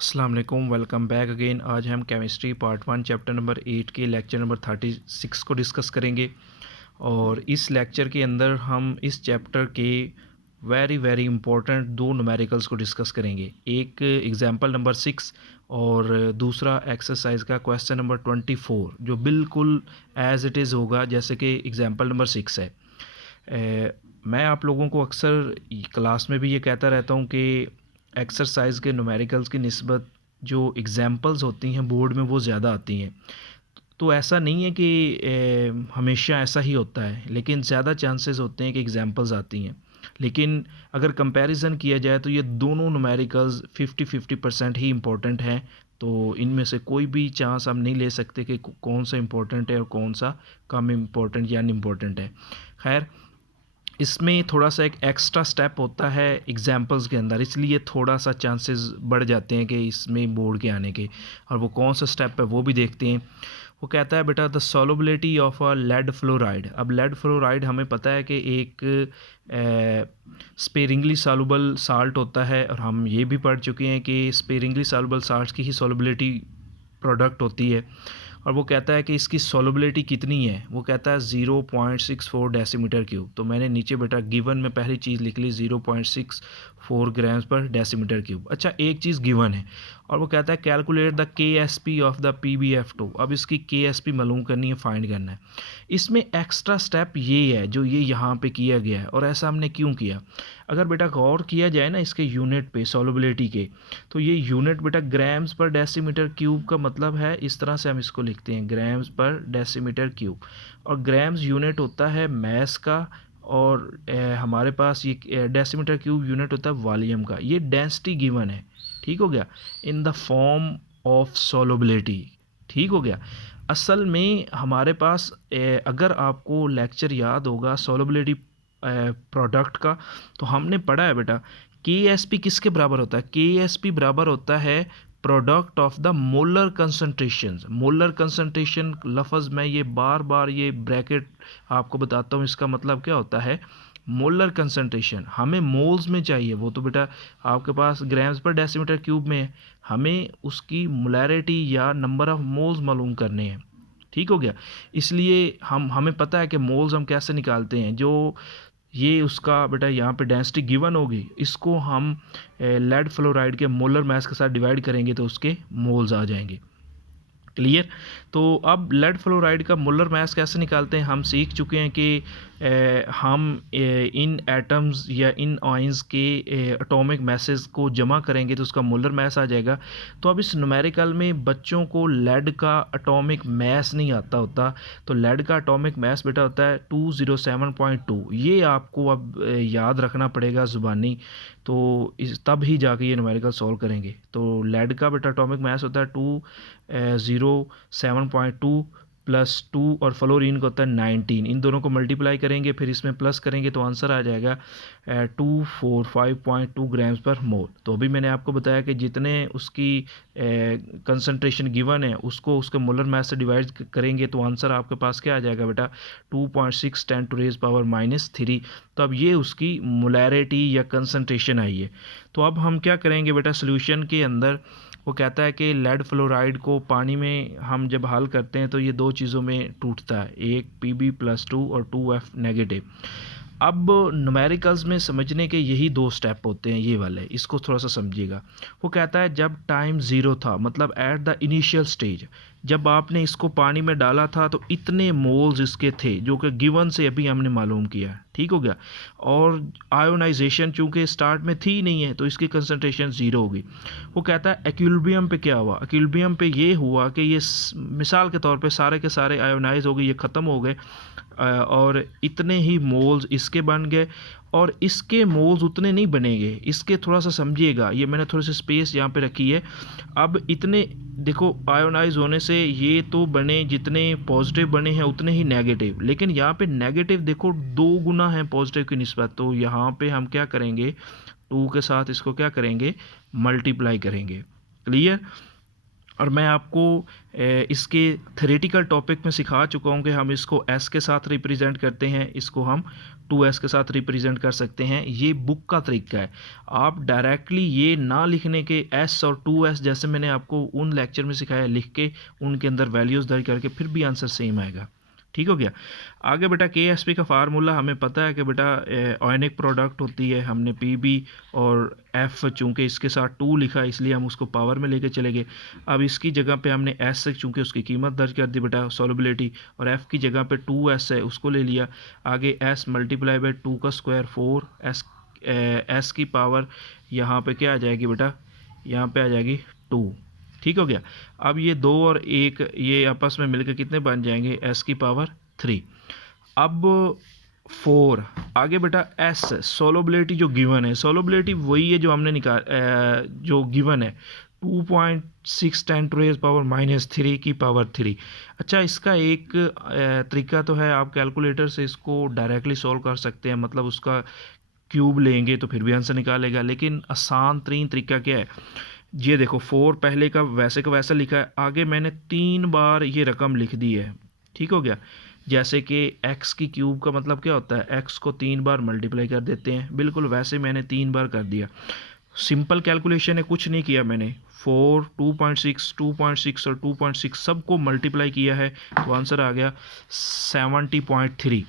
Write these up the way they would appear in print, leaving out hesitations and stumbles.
अस्सलाम वालेकुम, welcome back again. आज हम केमिस्ट्री पार्ट 1 चैप्टर नंबर 8 के लेक्चर नंबर 36 को डिस्कस करेंगे। और इस लेक्चर के अंदर हम इस चैप्टर के वेरी वेरी इंपॉर्टेंट दो न्यूमेरिकल्स को डिस्कस करेंगे। एक एग्जांपल नंबर 6 और दूसरा एक्सरसाइज का क्वेश्चन नंबर 24, जो बिल्कुल एज इट इज़ होगा जैसे कि एग्जांपल नंबर 6 है। मैं आप लोगों को अक्सर क्लास में भी ये कहता रहता हूँ कि एक्सरसाइज के न्यूमेरिकल्स की निस्बत जो एग्जांपल्स होती हैं बोर्ड में वो ज़्यादा आती हैं। तो ऐसा नहीं है कि हमेशा ऐसा ही होता है, लेकिन ज़्यादा चांसेस होते हैं कि एग्जांपल्स आती हैं। लेकिन अगर कंपैरिजन किया जाए तो ये दोनों न्यूमेरिकल्स 50-50% ही इम्पोर्टेंट हैं। तो इनमें से कोई भी चांस हम नहीं ले सकते कि कौन सा इम्पोर्टेंट है और कौन सा कम इम्पोर्टेंट या अनइम्पोर्टेंट है। खैर, इसमें थोड़ा सा एक एक्स्ट्रा स्टेप होता है एग्जाम्पल्स के अंदर, इसलिए थोड़ा सा चांसेस बढ़ जाते हैं कि इसमें बोर्ड के आने के। और वो कौन सा स्टेप है वो भी देखते हैं। वो कहता है बेटा the solubility of a lead fluoride. अब लेड फ्लोराइड हमें पता है कि एक स्पेरिंगली सॉल्युबल साल्ट होता है, और हम ये भी पढ़ चुके हैं कि स्पेरिंगली सॉल्युबल साल्ट्स की ही सॉल्युबिलिटी प्रोडक्ट होती है। और वो कहता है कि इसकी सॉल्युबिलिटी कितनी है, वो कहता है 0.64 डेसीमीटर क्यूब। तो मैंने नीचे बेटा गिवन में पहली चीज़ लिख ली 0.64 ग्राम्स पर डेसीमीटर क्यूब। अच्छा, एक चीज़ गिवन है और वो कहता है calculate the KSP of the PbF2। अब इसकी KSP मालूम करनी है, फाइंड करना है। इसमें एक्स्ट्रा स्टेप ये है जो ये यहाँ पे किया गया है। और ऐसा हमने क्यों किया? अगर बेटा गौर किया जाए ना इसके यूनिट पे सॉल्युबिलिटी के, तो ये यूनिट बेटा ग्राम्स पर डेसीमीटर क्यूब का मतलब है, इस तरह से हम इसको लिखते हैं ग्राम्स पर डेसीमीटर क्यूब। और ग्राम्स यूनिट होता है मैस का, और हमारे पास ये डेसीमीटर क्यूब यूनिट होता है वॉल्यूम का। ये डेंसिटी गिवन है, ठीक हो गया, in the form of solubility. ठीक हो गया। असल में हमारे पास अगर आपको लेक्चर याद होगा सॉल्युबिलिटी प्रोडक्ट का, तो हमने पढ़ा है बेटा KSP किसके बराबर होता है? KSP बराबर होता है product of the molar concentration. Molar concentration लफ्ज़ में ये बार बार ये ब्रैकेट आपको बताता हूँ, इसका मतलब क्या होता है। मोलर कंसंट्रेशन हमें मोल्स में चाहिए, वो तो बेटा आपके पास ग्राम्स पर डेसीमीटर क्यूब में है। हमें उसकी मोलैरिटी या नंबर ऑफ मोल्स मालूम करने हैं। ठीक हो गया। इसलिए हमें पता है कि मोल्स हम कैसे निकालते हैं। जो ये उसका बेटा यहाँ पे डेंसिटी गिवन होगी, इसको हम लेड फ्लोराइड के मोलर मास के साथ डिवाइड करेंगे तो उसके मोल्स आ जाएंगे। क्लियर? तो अब लेड फ्लोराइड का मोलर मास कैसे निकालते हैं हम सीख चुके हैं कि हम इन एटम्स या इन आयंस के एटॉमिक मैसेज को जमा करेंगे तो उसका मोलर मास आ जाएगा। तो अब इस न्यूमेरिकल में बच्चों को लेड का एटॉमिक मास नहीं आता होता। तो लेड का एटॉमिक मास बेटा होता है 207.2। ये आपको अब याद रखना पड़ेगा ज़ुबानी। तो इस तब ही जाके ये न्यूमेरिकल सॉल्व करेंगे। तो लेड का बेटा एटॉमिक मास होता है 207.2 प्लस 2, और फ्लोरीन का होता है 19। इन दोनों को मल्टीप्लाई करेंगे, फिर इसमें प्लस करेंगे तो आंसर आ जाएगा 245.2 ग्राम्स पर मोल। तो अभी मैंने आपको बताया कि जितने उसकी कंसंट्रेशन गिवन है उसको उसके मोलर मास से डिवाइड करेंगे तो आंसर आपके पास क्या आ जाएगा बेटा 2.6 10⁻⁻³ तो अब ये उसकी मोलैरिटी या कंसंट्रेशन आई है। तो अब हम क्या करेंगे बेटा सोल्यूशन के अंदर, वो कहता है कि लेड फ्लोराइड को पानी में हम जब हल करते हैं तो ये दो चीज़ों में टूटता है, एक Pb+2 और 2F नेगेटिव। अब न्यूमेरिकल्स में समझने के यही दो स्टेप होते हैं, ये वाले, इसको थोड़ा सा समझिएगा। वो कहता है जब टाइम ज़ीरो था, मतलब एट द इनिशियल स्टेज, जब आपने इसको पानी में डाला था तो इतने मोल्स इसके थे जो कि गिवन से अभी हमने मालूम किया। ठीक हो गया। और आयोनाइजेशन चूँकि स्टार्ट में थी नहीं है तो इसकी कंसंट्रेशन ज़ीरो होगी। वो कहता है एक्विलिब्रियम पे क्या हुआ? एक्विलिब्रियम पे ये हुआ कि ये मिसाल के तौर पे सारे के सारे आयोनाइज हो गए, ये ख़त्म हो गए, और इतने ही मोल्स इसके बन गए। और इसके मोल्स उतने नहीं बनेंगे, इसके थोड़ा सा समझिएगा, ये मैंने थोड़ी सी स्पेस यहाँ पे रखी है। अब इतने देखो आयोनाइज होने से ये तो बने, जितने पॉजिटिव बने हैं उतने ही नेगेटिव, लेकिन यहाँ पे नेगेटिव देखो 2 गुना है पॉजिटिव की निस्बत। तो यहाँ पे हम क्या करेंगे, 2 के साथ इसको क्या करेंगे, मल्टीप्लाई करेंगे। क्लियर? और मैं आपको इसके थ्योरेटिकल टॉपिक में सिखा चुका हूँ कि हम इसको s के साथ रिप्रेजेंट करते हैं, इसको हम 2s के साथ रिप्रेजेंट कर सकते हैं। ये बुक का तरीका है। आप डायरेक्टली ये ना लिखने के s और 2s जैसे मैंने आपको उन लेक्चर में सिखाया लिख के उनके अंदर वैल्यूज़ दर्ज करके फिर भी आंसर सेम आएगा। ठीक हो गया। आगे बेटा KSP का फार्मूला हमें पता है कि बेटा आयनिक प्रोडक्ट होती है। हमने PB और F चूँकि इसके साथ 2 लिखा इसलिए हम उसको पावर में लेके चले गए। अब इसकी जगह पे हमने S चूँकि उसकी कीमत दर्ज कर दी बेटा सॉल्युबिलिटी, और F की जगह पे 2S है उसको ले लिया। आगे S मल्टीप्लाई बाई 2 का स्क्वायर 4, S की पावर यहाँ पे क्या आ जाएगी बेटा, यहाँ पे आ जाएगी 2। ठीक हो गया। अब ये 2 और 1 ये आपस में मिलकर कितने बन जाएंगे, s की पावर 3। अब 4 आगे बेटा s सोलबिलिटी जो गिवन है, सोलबिलिटी वही है जो हमने जो गिवन है 2.6 10⁻³ की पावर 3। अच्छा, इसका एक तरीका तो है, आप कैलकुलेटर से इसको डायरेक्टली सॉल्व कर सकते हैं, मतलब उसका क्यूब लेंगे तो फिर भी आंसर निकालेगा। लेकिन आसान तरीन तरीका क्या है, ये देखो 4 पहले का वैसा लिखा है, आगे मैंने 3 बार ये रकम लिख दी है। ठीक हो गया। जैसे कि x की क्यूब का मतलब क्या होता है, x को 3 बार मल्टीप्लाई कर देते हैं, बिल्कुल वैसे मैंने 3 बार कर दिया। सिंपल कैलकुलेशन है, कुछ नहीं किया मैंने। 4 2.6 और 2.6 सबको मल्टीप्लाई किया है तो आंसर आ गया 70.3।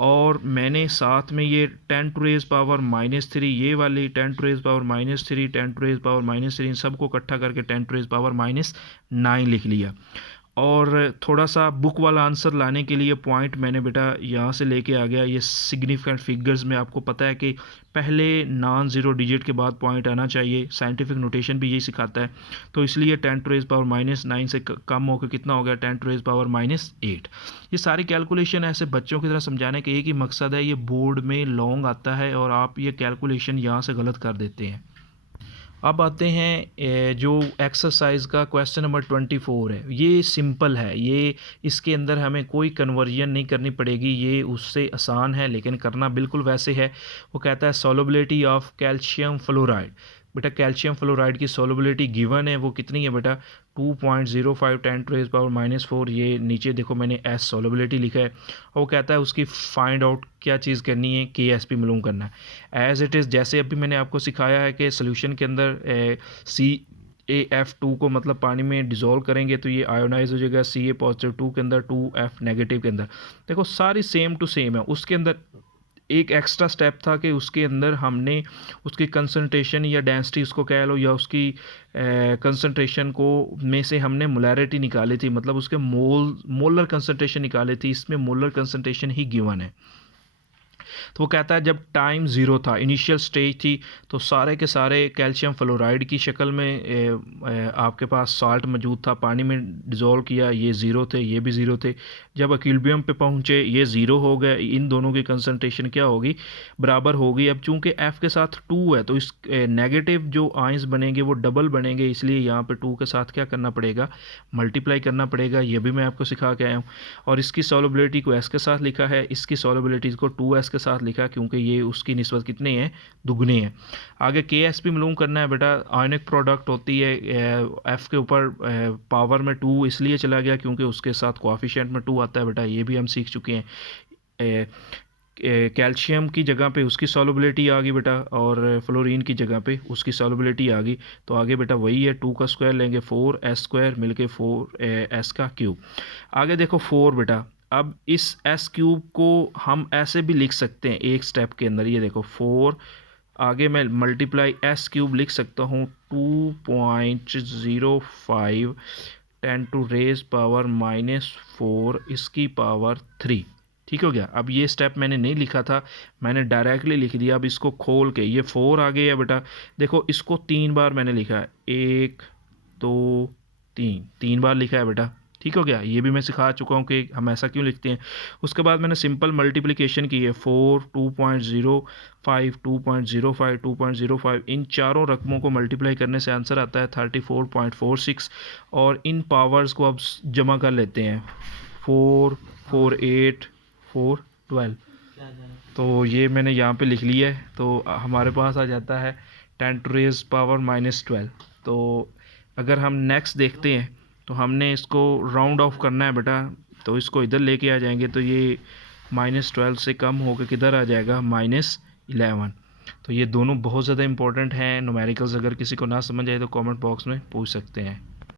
और मैंने साथ में ये 10⁻⁻³ ये वाली 10⁻⁻³ 10⁻⁻³ इन सबको इकट्ठा करके 10⁻⁻9 लिख लिया। और थोड़ा सा बुक वाला आंसर लाने के लिए पॉइंट मैंने बेटा यहाँ से लेके आ गया। ये सिग्निफिकेंट फिगर्स में आपको पता है कि पहले नॉन ज़ीरो डिजिट के बाद पॉइंट आना चाहिए, साइंटिफिक नोटेशन भी यही सिखाता है। तो इसलिए 10⁻⁻9 से कम होकर कितना हो गया 10⁻⁻8। ये सारी कैलकुलेशन ऐसे बच्चों की तरह समझाने का एक ही मकसद है, ये बोर्ड में लॉन्ग आता है और आप ये कैलकुलेशन यहाँ से गलत कर देते हैं। अब आते हैं जो एक्सरसाइज का क्वेश्चन नंबर 24 है। ये सिंपल है, ये इसके अंदर हमें कोई कन्वर्जन नहीं करनी पड़ेगी, ये उससे आसान है लेकिन करना बिल्कुल वैसे है। वो कहता है सोलबिलिटी ऑफ कैल्शियम फ्लोराइड। बेटा कैल्शियम फ्लोराइड की सोलबिलिटी गिवन है, वो कितनी है बेटा 2.05 10⁻⁻4। ये नीचे देखो मैंने s सोलबिलिटी लिखा है। और वो कहता है उसकी फाइंड आउट क्या चीज़ करनी है, KSP मालूम करना है एज इट इज़। जैसे अभी मैंने आपको सिखाया है कि सोल्यूशन के अंदर CaF2 को मतलब पानी में डिज़ोल्व करेंगे तो ये आयोनाइज हो जाएगा Ca+2 के अंदर, 2F- के अंदर। देखो सारी सेम टू सेम है। उसके अंदर एक एक्स्ट्रा स्टेप था कि उसके अंदर हमने उसकी कंसंट्रेशन या डेंसिटी उसको कह लो या उसकी कंसंट्रेशन को में से हमने मोलैरिटी निकाली थी, मतलब उसके मोलर कंसंट्रेशन निकाली थी। इसमें मोलर कंसंट्रेशन ही गिवन है। तो वो कहता है जब टाइम ज़ीरो था, इनिशियल स्टेज थी, तो सारे के सारे कैल्शियम फ्लोराइड की शक्ल में आपके पास साल्ट मौजूद था, पानी में डिज़ोल्व किया, ये ज़ीरो थे, ये भी ज़ीरो थे। जब इक्विलिब्रियम पे पहुँचे ये ज़ीरो हो गए, इन दोनों की कंसनट्रेशन क्या होगी, बराबर होगी। अब चूँकि F के साथ 2 है तो इस नेगेटिव जो आयंस बनेंगे वो डबल बनेंगे, इसलिए यहाँ पे 2 के साथ क्या करना पड़ेगा, मल्टीप्लाई करना पड़ेगा। ये भी मैं आपको सिखा के आया हूँ। और इसकी सॉल्युबिलिटी को S के साथ लिखा है, इसकी सॉल्युबिलिटी को 2S के साथ लिखा क्योंकि ये उसकी निस्बत कितनी है, दुगनी है। आगे KSP मालूम करना है बेटा। आयनिक प्रोडक्ट होती है, F के ऊपर पावर में 2 इसलिए चला गया क्योंकि उसके साथ कोएफिशिएंट में 2 आता है बेटा, ये भी हम सीख चुके हैं। कैल्शियम की जगह पे उसकी सॉल्युबिलिटी आ गई बेटा और फ्लोरीन की जगह पे उसकी सॉल्युबिलिटी आ गई। तो आगे बेटा वही है, 2 का स्क्वायर लेंगे 4s² मिलके 4s का क्यूब। आगे देखो 4 बेटा, अब इस s क्यूब को हम ऐसे भी लिख सकते हैं एक स्टेप के अंदर। ये देखो 4 आगे मैं मल्टीप्लाई s क्यूब लिख सकता हूँ 2.05 10⁻⁻4 इसकी पावर 3। ठीक हो गया। अब ये स्टेप मैंने नहीं लिखा था, मैंने डायरेक्टली लिख दिया। अब इसको खोल के ये 4 आ गया बेटा, देखो इसको 3 बार मैंने लिखा है, 1 2 3 बार लिखा है बेटा। ठीक हो गया। ये भी मैं सिखा चुका हूँ कि हम ऐसा क्यों लिखते हैं। उसके बाद मैंने सिंपल मल्टीप्लिकेशन की है, 4 2.05 2.05 2.05 इन चारों रकमों को मल्टीप्लाई करने से आंसर आता है 34.46। और इन पावर्स को अब जमा कर लेते हैं, 4 4 8 4 12। तो ये मैंने यहाँ पे लिख लिया है, तो हमारे पास आ जाता है 10⁻⁻12। तो अगर हम नेक्स्ट देखते हैं तो हमने इसको राउंड ऑफ करना है बेटा, तो इसको इधर लेके आ जाएंगे तो ये -12 से कम होकर किधर आ जाएगा -11। तो ये दोनों बहुत ज़्यादा इंपॉर्टेंट हैं न्यूमेरिकल्स। अगर किसी को ना समझ आए तो कमेंट बॉक्स में पूछ सकते हैं।